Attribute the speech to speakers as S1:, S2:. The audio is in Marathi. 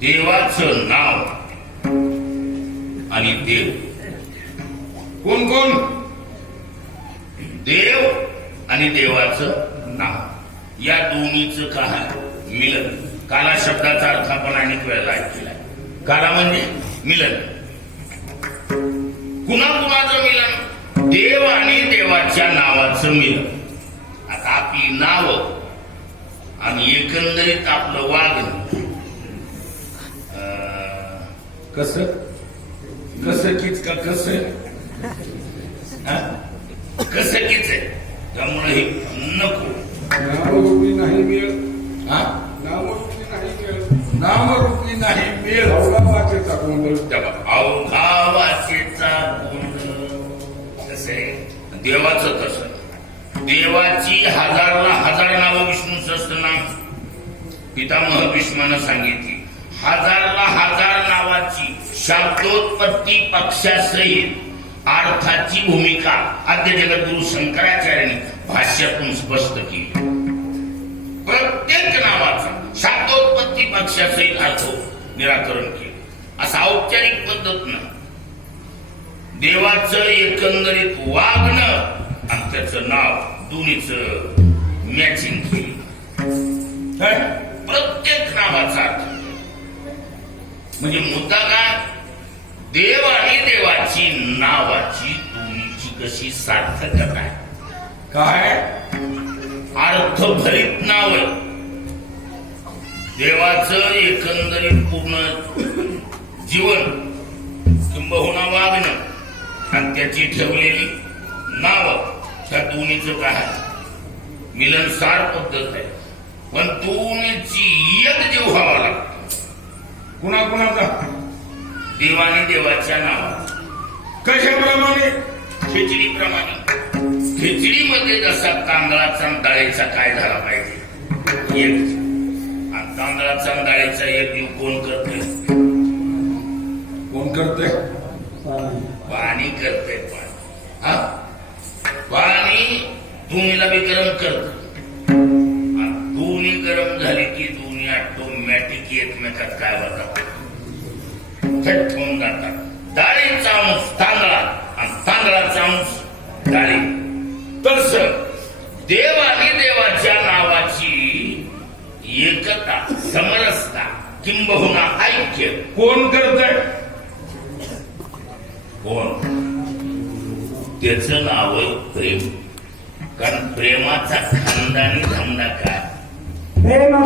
S1: देवाचं नाव. आणि देव. कोण कोण? देव आणि देवाचं नाव. या दोन्हीचं का मिलन. काला शब्दाचा अर्थ आपण अनेक वेळेला ऐकलेला आहे. काला म्हणजे मिलन. कुणा कुणाचं मिलन? देव आणि देवाच्या नावाचं मिलन. आता आपली नाव आणि एकंदरीत आपलं वागणं कसं? कसं कीच का कसं? हा? कसं कीच आहे? त्यामुळे हे नको.
S2: नामरूपी नाही मिळत.
S1: हा?
S2: नामरूपी नाही मिळत.
S1: नामरूपी नाही मेळ
S2: अवघावाचेचा गोंधळ
S1: तेव्हा अवघा वाचेचा गोंधळ कसं आहे? देवाचं कसं? देवाची हजारला हजार नावं विष्णू सहस्त्रनाम पितामह भीष्मानं सांगितली. शब्दोत्पत्ती पक्षासहित अर्थाची भूमिका आद्य जगद्गुरु शंकराचार्यांनी भाष्यातून स्पष्ट केली. प्रत्येक नावाचा शब्दोत्पत्ती पक्षासहित अर्थ निराकरण केलं. असा औपचारिक पद्धत पद्धतनं देवाचं एकंदरीत वागणं आणि त्याचं नाव दोन्हीच मॅचिंग केली. प्रत्येक नावाचा अर्थ. म्हणजे मुद्दा काय देव आणि देवाची नावाची दोन्हीची कशी सार्थकता आहे? काय? अर्थभरित नाव देवाचं एकंदरीत पूर्ण जीवन किंबहुना वागणं आणि त्याची ठेवलेली नाव ह्या दोन्हीचं काय? मिलनसार पद्धत आहे. पण दोन्हीची एक जीव व्हावा लागतो. कुणा कुणाचा देवाने देवाच्या नावात. कशाप्रमाणे? खिचडीप्रमाणे. खिचडीमध्ये जसा तांदळाचा डाळीचा काय झाला पाहिजे? एक. तांदळाचा डाळीचा एक जीव कोण करते कोण करते पाणी करते पाणी. हा? पाणी दोन्हीला बी गरम करत. दोन्ही गरम झाली की दोन्ही ऑटोमॅटिक एकमेकात काय होतात? थेट होऊन जातात. डाळीचा अंश तांदळात आणि तांदळाचा अंश डाळी. तस देव आणि देवाच्या नावाची एकता समरसता किंबहुना ऐक्य कोण करत कोण? त्याचं नाव आहे प्रेम. कारण प्रेमाचा खानदानी धमना काय?
S3: प्रेम